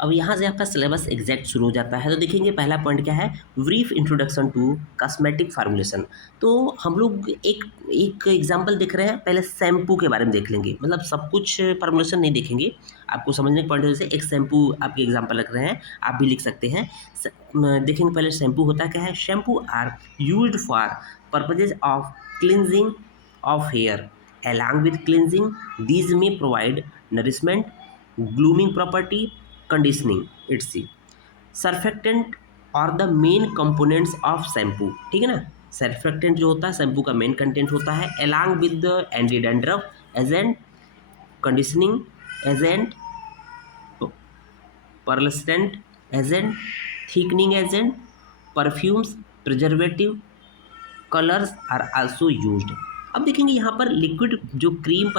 अब यहाँ से आपका सिलेबस एग्जैक्ट शुरू हो जाता है। तो देखेंगे पहला पॉइंट क्या है, brief introduction to cosmetic formulation. तो हम लोग एक एक एग्जांपल देख रहे हैं, पहले शैम्पू के बारे में देख लेंगे, मतलब सब कुछ फार्मूलेशन नहीं देखेंगे, आपको समझने के पॉइंट ऑफ व्यू से एक शैम्पू आपके एग्जांपल रख रहे हैं, आप भी लिख सकते हैं। देखेंगे पहले शैम्पू होता क्या है। Shampoo are used for purposes of cleansing of hair along with cleansing. These may provide nourishment, grooming property, conditioning etc. Surfactant और the main components of shampoo, ठीक है ना। सर्फेक्टेंट जो होता है शैम्पू का मेन कंटेंट होता है, along with the anti dandruff agent, conditioning agent, persistent agent, thickening agent, perfumes, preservative, colours are also used. अब देखेंगे यहाँ पर लिक्विड जो क्रीम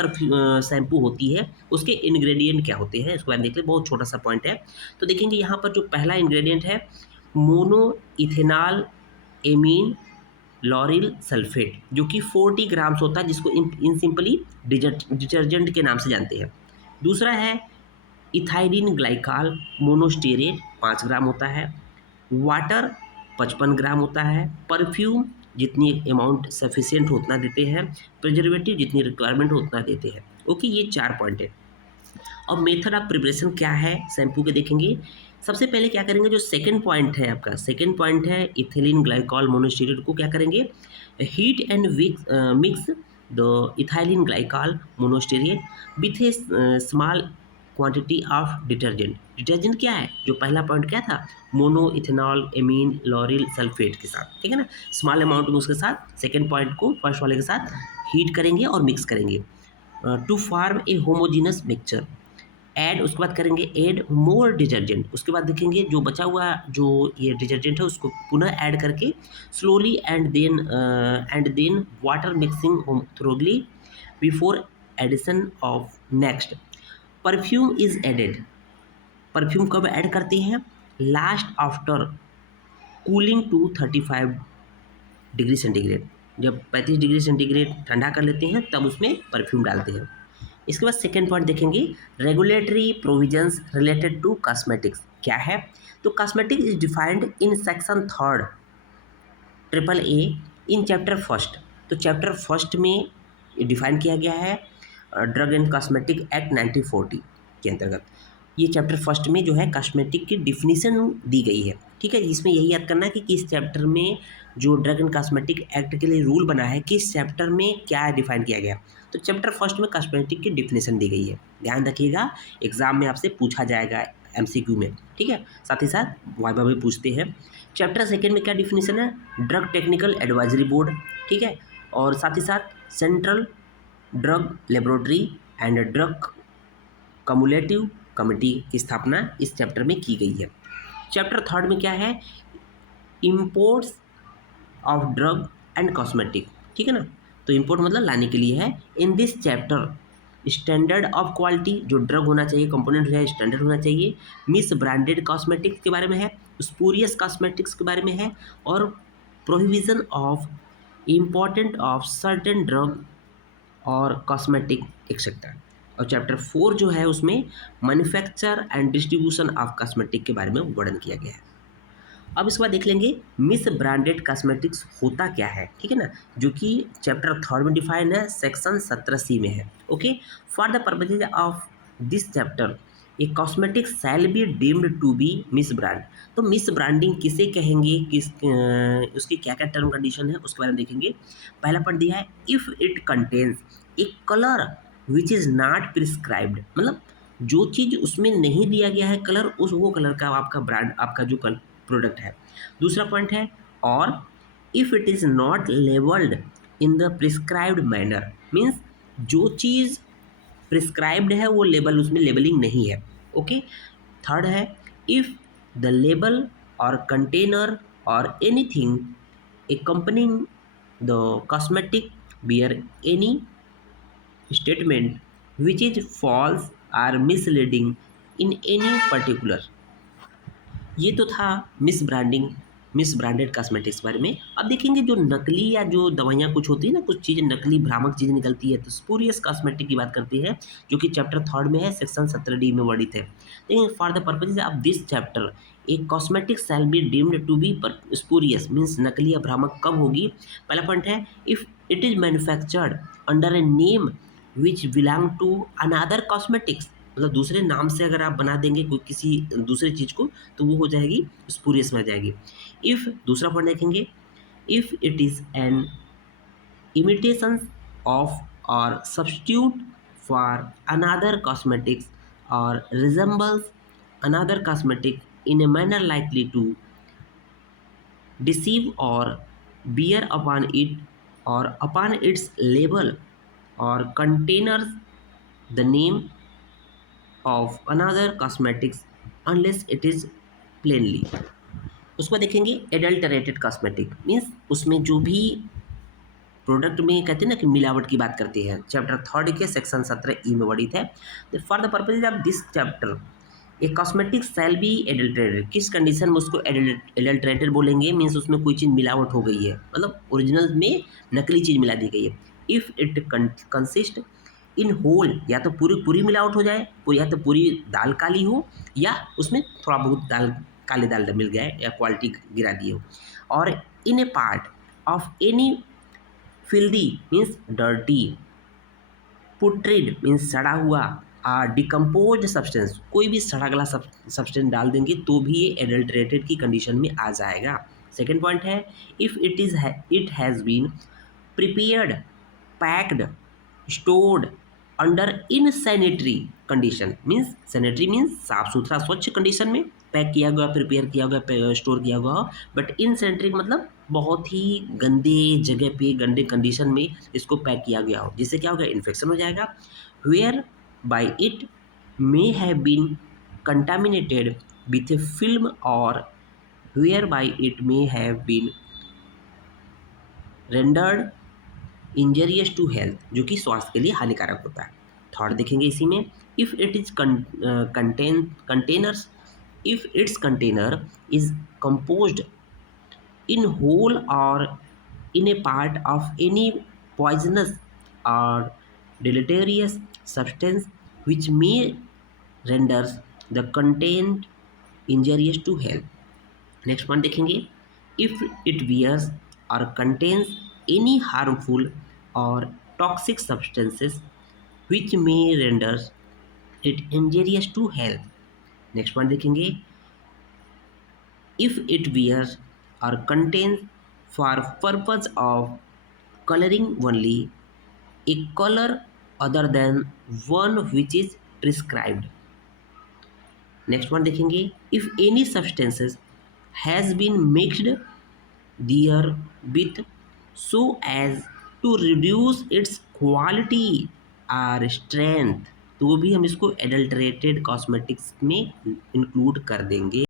शैम्पू होती है उसके इंग्रेडिएंट क्या होते हैं, इसके बारे में देख लें, बहुत छोटा सा पॉइंट है। तो देखेंगे यहाँ पर जो पहला इंग्रेडिएंट है mono ethanol amine lauryl sulphate, जो कि 40 ग्राम्स होता है, जिसको इन सिंपली डिटर्जेंट के नाम से जानते हैं। दूसरा है इथाइलिन ग्लाइकॉल मोनोस्टेरेट 5 ग्राम होता है। वाटर 55 ग्राम होता है। परफ्यूम जितनी अमाउंट सफिशिएंट हो उतना देते हैं। प्रिजर्वेटिव जितनी रिक्वायरमेंट हो उतना देते हैं। ओके, ये 4 पॉइंट है। अब मेथड ऑफ प्रिपरेशन क्या है शैम्पू के देखेंगे। सबसे पहले क्या करेंगे, जो सेकंड पॉइंट है आपका, सेकंड पॉइंट है इथिलीन ग्लाइकॉल मोनोस्टेरेट को क्या करेंगे, heat and mix the ethylene glycol monostearate with a small quantity of detergent. Detergent क्या है, जो पहला पॉइंट क्या था, mono ethanol amine lauryl sulphate के साथ, ठीक है ना, स्मॉल अमाउंट में उसके साथ सेकेंड पॉइंट को फर्स्ट वाले के साथ हीट करेंगे और मिक्स करेंगे to form a homogeneous mixture. Add, उसके बाद करेंगे ऐड मोर डिटर्जेंट, उसके बाद देखेंगे जो बचा हुआ जो ये डिटर्जेंट है उसको पुनः ऐड करके slowly and then water mixing thoroughly before addition of next. Perfume is added, perfume कब ऐड करते हैं, last after cooling to 35 degree centigrade, जब 35 डिग्री सेंटीग्रेड ठंडा कर लेते हैं तब उसमें परफ्यूम डालते हैं। इसके बाद सेकेंड पॉइंट देखेंगे, regulatory provisions related to cosmetics क्या है। तो cosmetic is defined in section 3 triple A in chapter first. तो चैप्टर फर्स्ट में डिफाइन किया गया है ड्रग एंड कॉस्मेटिक एक्ट 1940 के अंतर्गत। ये चैप्टर फर्स्ट में जो है कॉस्मेटिक की डिफिनीशन दी गई है, ठीक है। इसमें यही याद करना है कि किस चैप्टर में जो ड्रग एंड कॉस्मेटिक एक्ट के लिए रूल बना है, किस चैप्टर में क्या डिफाइन किया गया। तो चैप्टर फर्स्ट में कॉस्मेटिक की डिफिनीशन दी गई है, ध्यान रखिएगा, एग्जाम में आपसे पूछा जाएगा एमसीक्यू में, ठीक है। साथ ही साथ वाइवा भी पूछते हैं। चैप्टर सेकेंड में क्या डिफिनीशन है, ड्रग टेक्निकल एडवाइजरी बोर्ड, ठीक है, और साथ ही साथ central drug laboratory and drug cumulative committee की स्थापना इस चैप्टर में की गई है। चैप्टर थर्ड में क्या है, imports of drug and cosmetic, ठीक है ना। तो इम्पोर्ट मतलब लाने के लिए है। In this chapter standard of quality, जो ड्रग होना चाहिए, कंपोनेंट है, स्टैंडर्ड होना चाहिए। मिस ब्रांडेड कॉस्मेटिक्स के बारे में है, स्पूरियस कॉस्मेटिक्स के बारे में है, और prohibition of important of certain drug और कॉस्मेटिक एक्सेट्रा। और चैप्टर 4 जो है उसमें manufacture and distribution of cosmetic के बारे में वर्णन किया गया है। अब इसके बाद देख लेंगे मिस ब्रांडेड कॉस्मेटिक्स होता क्या है, ठीक है ना, जो कि चैप्टर 3 में डिफाइन है, सेक्शन 17C में है। Okay, for the purposes of this chapter a cosmetic shall be deemed to be misbrand. तो मिस ब्रांडिंग किसे कहेंगे, उसकी क्या क्या टर्म कंडीशन है उसके बारे में देखेंगे। पहला पॉइंट दिया है, if it contains A colour which is not prescribed, मतलब जो चीज़ उसमें नहीं दिया गया है कलर, उस वो कलर का आपका ब्रांड, आपका जो प्रोडक्ट है। दूसरा पॉइंट है, और if it is not labelled in the prescribed manner, means जो चीज़ प्रिस्क्राइब्ड है वो लेबल, उसमें लेबलिंग नहीं है। ओके, थर्ड है, इफ़ द लेबल और कंटेनर और anything accompanying the cosmetic bear any statement which is false or misleading in any particular। ये तो था miss branding miss branded cosmetics बारे में। अब देखेंगे जो नकली या जो दवाइयाँ कुछ होती है ना, कुछ चीज़ें नकली भ्रामक चीज़ें निकलती है, तो स्पूरियस कॉस्मेटिक की बात करती है, जो कि चैप्टर 3 में है, सेक्शन 17D में वर्णित है। लेकिन for the purposes of this chapter a cosmetic shall be deemed to be spurious means नकली या भ्रामक कब होगी। पहला पॉइंट है if it is manufactured under a name which belong to another cosmetics, मतलब दूसरे नाम से अगर आप बना देंगे कोई किसी दूसरे चीज़ को, तो वो हो जाएगी स्पूरियस में आ जाएगी। इफ़ दूसरा पॉइंट देखेंगे, if it is an imitation of और सब्स्टिट्यूट फॉर अनदर कॉस्मेटिक्स और resembles another cosmetic in a manner likely to deceive or bear upon it or upon its label or containers the name of another cosmetics unless it is plainly। उसको देखेंगे adulterated cosmetic means उसमें जो भी product में कहते हैं ना कि मिलावट की बात करती है, चैप्टर 3 के सेक्शन 17E में वर्णित है। For the purpose of this chapter a cosmetic shall be adulterated, किस कंडीशन में उसको एडल्ट्रेटेड बोलेंगे, मीन्स उसमें कोई चीज़ मिलावट हो गई है, मतलब ओरिजिनल में नकली चीज़ मिला दी गई है। If it consist in whole, या तो पूरी पूरी मिलावट हो जाए, या तो पूरी दाल काली हो, या उसमें थोड़ा बहुत दाल काले दाल मिल गया है या क्वालिटी गिरा दी हो, और in a part of any filthy means dirty, putrid means सड़ा हुआ, डिकम्पोज सब्सटेंस, कोई भी सड़ा गला सब्सटेंस डाल देंगे तो भी ये एडल्ट्रेटेड की कंडीशन में आ जाएगा। सेकेंड पॉइंट है if it has been prepared packed stored under insanitary condition, means sanitary means साफ सुथरा स्वच्छ कंडीशन में पैक किया गया, प्रिपेयर किया गया, स्टोर किया गया हो, बट इनसैनिटरी मतलब बहुत ही गंदे जगह पे गंदे कंडीशन में इसको पैक किया गया हो, जिससे क्या होगा, इन्फेक्शन हो जाएगा। Whereby it may have been contaminated with a film और whereby it may have been rendered injurious to health, जो कि स्वास्थ्य के लिए हानिकारक होता है। थर्ड देखेंगे इसी में, if it is containers, if its container is composed in whole or in a part of any poisonous or deleterious substance which may renders the content injurious to health। Next point देखेंगे, if it wears or contains any harmful or toxic substances which may renders it injurious to health. Next point देखेंगे, if it wears or contains for purpose of coloring only a color other than one which is prescribed। Next one देखेंगे, if any substances has been mixed there with so as to reduce its quality or strength, तो भी हम इसको adulterated cosmetics में include कर देंगे।